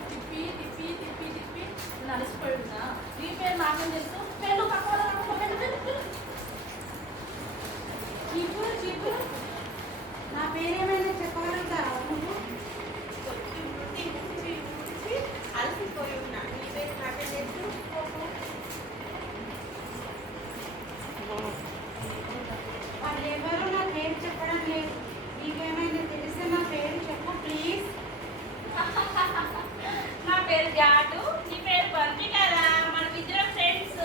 తిప్పి తిప్పి తిప్పి తిప్పి నలిసిపోయినా నీ పేరు నాకేం తెలుసు పెళ్ళు చీపు చీపు నా పేరేమైనా చెప్పగలుగుతారా నువ్వు అలసిపోయి ఉన్నా నీ పేరు నాకేం తెలుసు వాళ్ళు ఎవరు నా పేరు చెప్పడం లేదు నీకేమైనా తెలిస్తే నా పేరు చెప్పు ప్లీజ్ నా పేరు జాటు నీ పేరు బంతి కదా మన ఇద్దరం ఫ్రెండ్స్